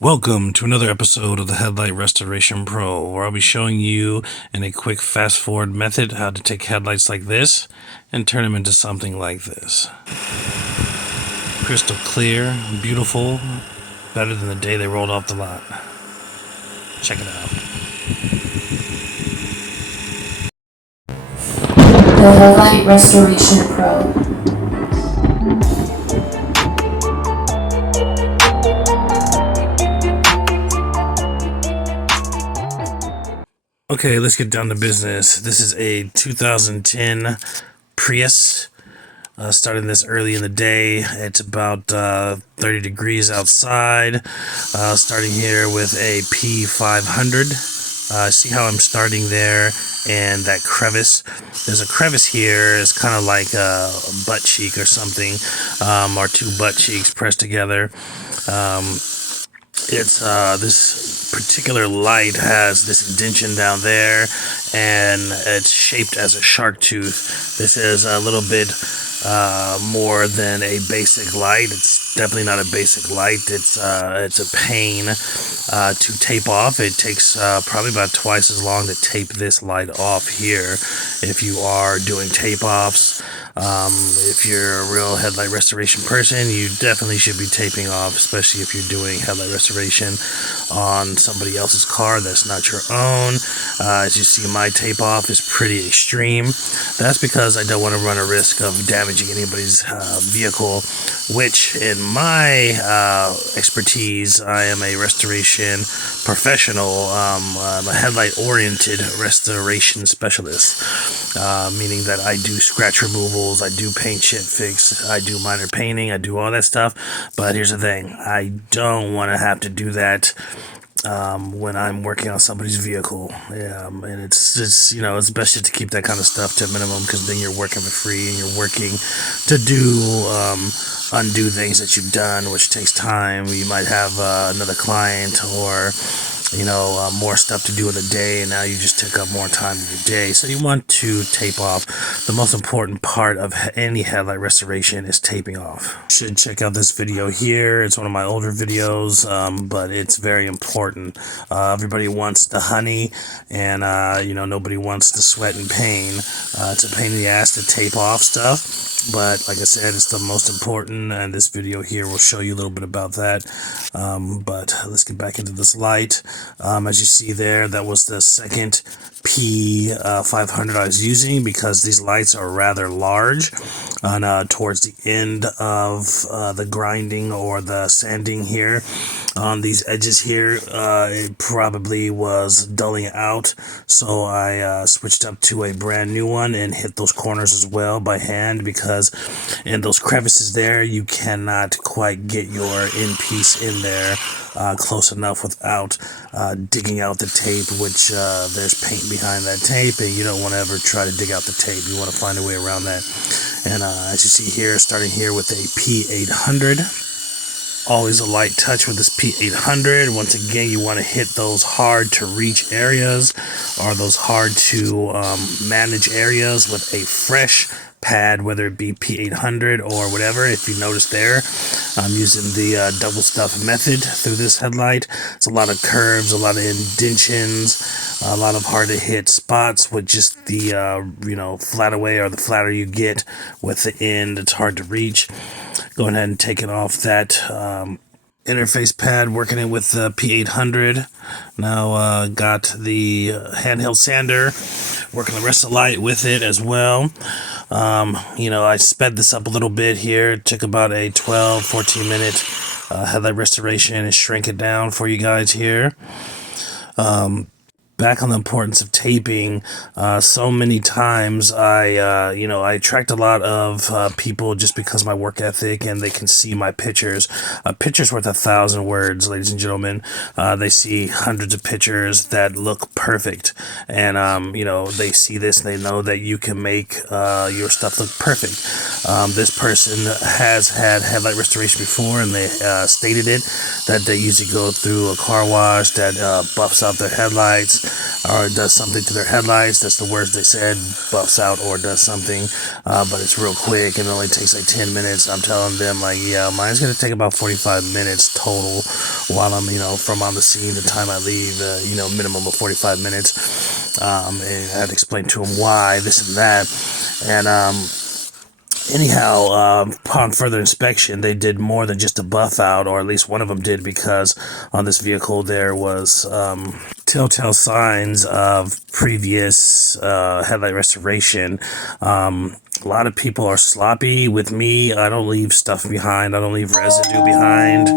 Welcome to another episode of the Headlight Restoration Pro, where I'll be showing you in a quick fast forward method how to take headlights like this and turn them into something like this. Crystal clear, beautiful, better than the day they rolled off the lot. Check it out. The Headlight Restoration Pro. Okay, let's get down to business. This is a 2010 Prius. Starting this early in the day. It's about 30 degrees outside. Starting here with a P500. See how I'm starting there and that crevice. There's a crevice here. It's kind of like a butt cheek or something, or two butt cheeks pressed together. It's this particular light has this indentation down there, and it's shaped as a shark tooth. This is a little bit more than a basic light. It's definitely not a basic light. It's a pain to tape off. It takes probably about twice as long to tape this light off here if you are doing tape offs. If you're a real headlight restoration person, you definitely should be taping off, especially if you're doing headlight restoration on somebody else's car that's not your own. As you see, my tape off is pretty extreme. That's because I don't want to run a risk of damaging anybody's vehicle, which in my expertise, I am a restoration professional. I'm a headlight-oriented restoration specialist, meaning that I do scratch removals, I do paint chip fix, I do minor painting, I do all that stuff. But here's the thing, I don't want to have to do that when I'm working on somebody's vehicle. And it's just, it's best just to keep that kind of stuff to a minimum, because then you're working for free and you're working to do undo things that you've done, which takes time. You might have another client, or more stuff to do in the day, and now you just took up more time in your day. So you want to tape off. The most important part of any headlight restoration is taping off. You should check out this video here. It's one of my older videos, but it's very important. Everybody wants the honey, and nobody wants the sweat and pain. It's a pain in the ass to tape off stuff, but like I said, it's the most important, and this video here will show you a little bit about that. But let's get back into this light. As you see there, that was the second P500 I was using, because these lights are rather large, and towards the end of the grinding or the sanding here on these edges here, it probably was dulling out, so I switched up to a brand new one and hit those corners as well by hand, because in those crevices there you cannot quite get your end piece in there close enough without digging out the tape, which there's paint behind that tape, and you don't want to ever try to dig out the tape. You want to find a way around that. And as you see here, starting here with a P800. Always a light touch with this P800. Once again, you want to hit those hard to reach areas, or those hard to manage areas with a fresh pad, whether it be P800 or whatever. If you notice there, I'm using the double stuff method through this headlight. It's a lot of curves, a lot of indentions, a lot of hard to hit spots with just the flat away, or the flatter you get with the end, it's hard to reach. Going ahead and taking off that interface pad, working it with the P800. Now got the handheld sander, working the rest of the light with it as well. I sped this up a little bit here. It took about a 12-14 minute headlight restoration, and shrink it down for you guys here. Back on the importance of taping, so many times I attract a lot of people just because of my work ethic, and they can see my pictures. A picture's worth 1,000 words, ladies and gentlemen. They see hundreds of pictures that look perfect, and they see this and they know that you can make your stuff look perfect. This person has had headlight restoration before, and they stated it, that they usually go through a car wash that buffs out their headlights. or it does something to their headlights. That's the words they said, buffs out or does something, but it's real quick and it only takes like 10 minutes. I'm telling them like, yeah, mine's gonna take about 45 minutes total while I'm, from on the scene, the time I leave, minimum of 45 minutes. And I had to explain to them why, this and that. And anyhow, upon further inspection, they did more than just a buff out, or at least one of them did, because on this vehicle there was telltale signs of previous headlight restoration. A lot of people are sloppy. With me, I don't leave stuff behind. I don't leave residue behind.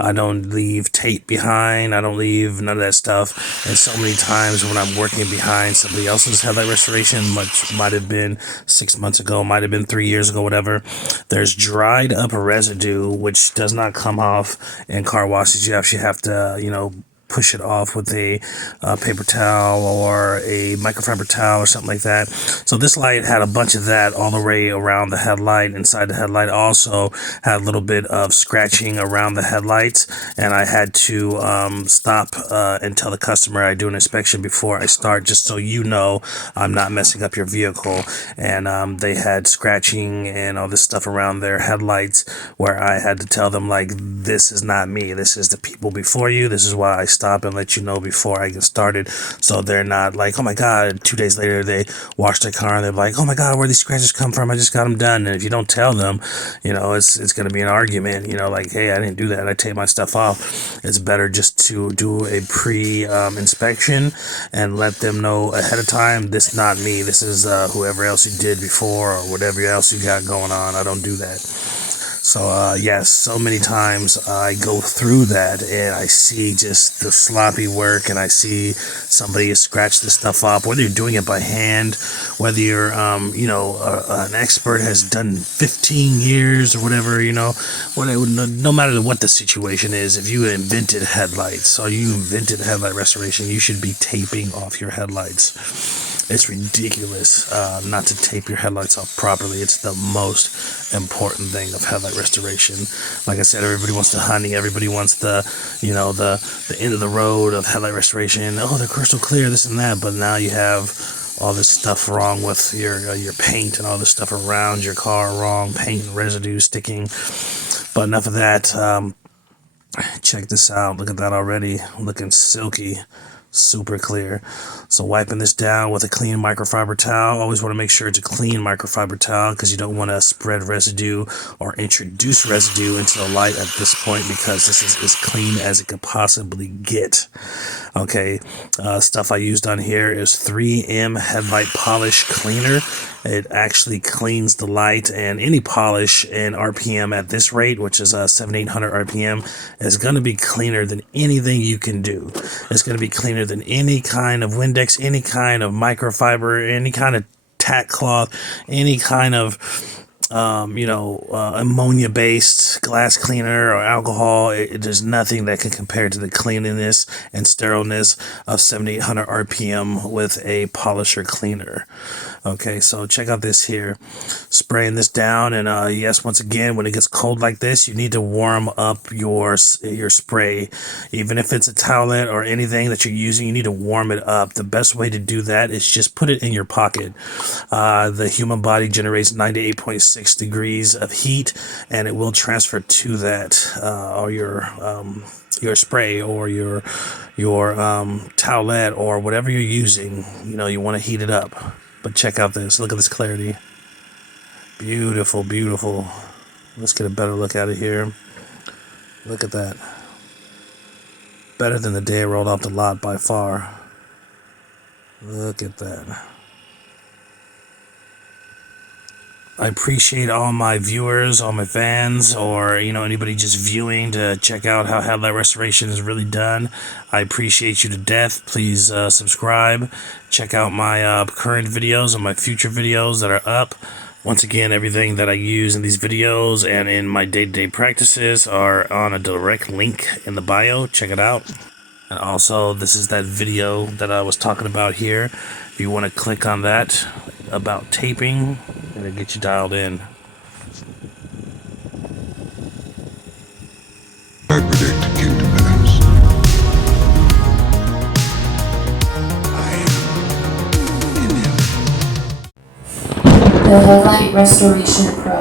I don't leave tape behind. I don't leave none of that stuff. And so many times when I'm working behind somebody else's headlight restoration, which might have been 6 months ago, might have been 3 years ago, whatever, there's dried up residue which does not come off in car washes. You actually have to, push it off with a paper towel or a microfiber towel or something like that. So this light had a bunch of that all the way around the headlight. Inside the headlight also had a little bit of scratching around the headlights, and I had to stop and tell the customer I do an inspection before I start, just so I'm not messing up your vehicle. And they had scratching and all this stuff around their headlights, where I had to tell them, like, this is not me, this is the people before you. This is why I stop and let you know before I get started, so they're not like, oh my god, 2 days later they wash their car and they're like, oh my god, where these scratches come from? I just got them done. And if you don't tell them, it's going to be an argument, like, hey, I didn't do that, I take my stuff off. It's better just to do a inspection and let them know ahead of time, this not me, this is whoever else you did before, or whatever else you got going on. I don't do that. So, yes, so many times I go through that and I see just the sloppy work, and I see somebody has scratched this stuff up, whether you're doing it by hand, whether you're, an expert has done 15 years or whatever, no matter what the situation is. If you invented headlights or you invented headlight restoration, you should be taping off your headlights. It's ridiculous not to tape your headlights off properly. It's the most important thing of headlight restoration. Like I said, everybody wants the honey. Everybody wants the end of the road of headlight restoration. Oh, they're crystal clear, this and that. But now you have all this stuff wrong with your paint and all this stuff around your car wrong, paint and residue sticking. But enough of that. Check this out. Look at that already. Looking silky. Super clear. So wiping this down with a clean microfiber towel. Always want to make sure it's a clean microfiber towel, because you don't want to spread residue or introduce residue into the light at this point, because this is as clean as it could possibly get. Okay, stuff I used on here is 3M Headlight Polish Cleaner. It actually cleans the light, and any polish in RPM at this rate, which is 7,800 RPM, is going to be cleaner than anything you can do. It's going to be cleaner than any kind of Windex, any kind of microfiber, any kind of tack cloth, any kind of ammonia-based glass cleaner or alcohol. There's nothing that can compare to the cleanliness and sterileness of 7,800 RPM with a polisher cleaner. Okay, so check out this here. Spraying this down, and yes, once again, when it gets cold like this, you need to warm up your spray. Even if it's a towelette or anything that you're using, you need to warm it up. The best way to do that is just put it in your pocket. The human body generates 98.6 degrees of heat, and it will transfer to that, or your spray or your towelette or whatever you're using. You want to heat it up. But check out this. Look at this clarity. Beautiful, beautiful. Let's get a better look at it here. Look at that. Better than the day I rolled off the lot by far. Look at that. I appreciate all my viewers, all my fans, or anybody just viewing to check out how headlight restoration is really done. I appreciate you to death. Please subscribe. Check out my current videos and my future videos that are up. Once again, everything that I use in these videos and in my day-to-day practices are on a direct link in the bio. Check it out. And also, this is that video that I was talking about here. If you want to click on that about taping, it'll get you dialed in. I predict you The Headlight Restoration Pro.